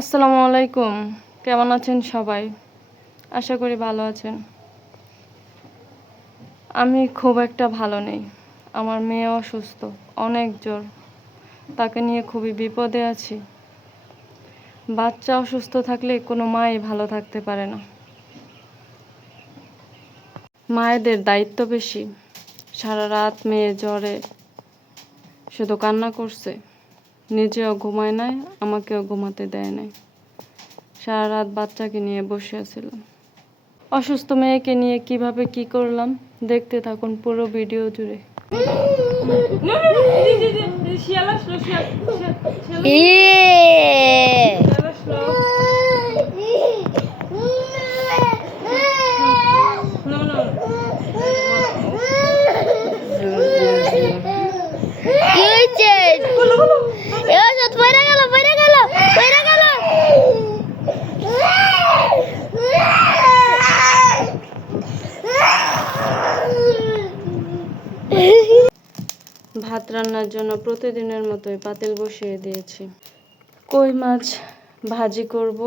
আসসালামু আলাইকুম। কেমন আছেন সবাই? আশা করি ভালো আছেন। আমি খুব একটা ভালো নেই। আমার মেয়ে অসুস্থ, অনেক জ্বর। তাকে নিয়ে খুবই বিপদে আছি। বাচ্চা অসুস্থ থাকলে কোনো মাই ভালো থাকতে পারে না। মায়েদের দায়িত্ব বেশি। সারা রাত মেয়ে জ্বরে শুধু কান্না করছে। নিজেও ঘুমায় নাই, আমাকেও ঘুমাতে দেয় নাই। সারা রাত বাচ্চাকে নিয়ে বসে আছিলাম। অসুস্থ মেয়েকে নিয়ে কিভাবে কি করলাম দেখতে থাকুন পুরো ভিডিও জুড়ে। ভাত রান্নার জন্য প্রতিদিনের মতোই পাতিল বসিয়ে দিয়েছি। কই মাছ ভাজি করব।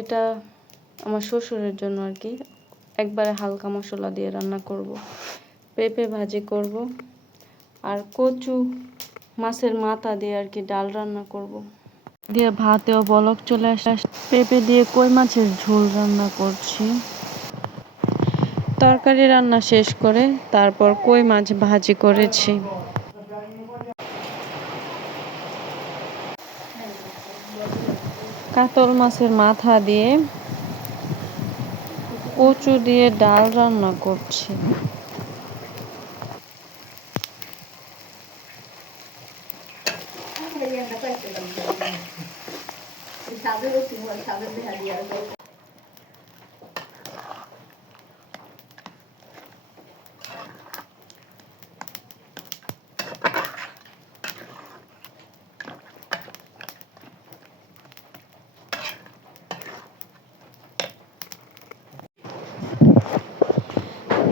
এটা আমার শ্বশুরের জন্য আর কি, একবারে হালকা মশলা দিয়ে রান্না করব। পেঁপে ভাজি করব আর কচু মাছের মাথা দিয়ে আর কি ডাল রান্না করব। দিয়ে ভাতেও বলক চলে আসে। পেঁপে দিয়ে কই মাছের ঝোল রান্না করছি। তরকারি রান্না শেষ করে তারপর কই মাছ ভাজি করেছি। কাতল মাছের মাথা দিয়ে কচু দিয়ে ডাল রান্না করছি।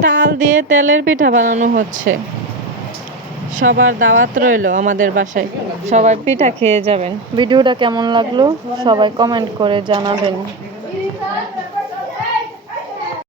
তাল দিয়ে তেলের পিঠা বানানো হচ্ছে। সবার দাওয়াত রইলো আমাদের বাসায়, সবাই পিঠা খেয়ে যাবেন। ভিডিওটা কেমন লাগলো সবাই কমেন্ট করে জানাবেন।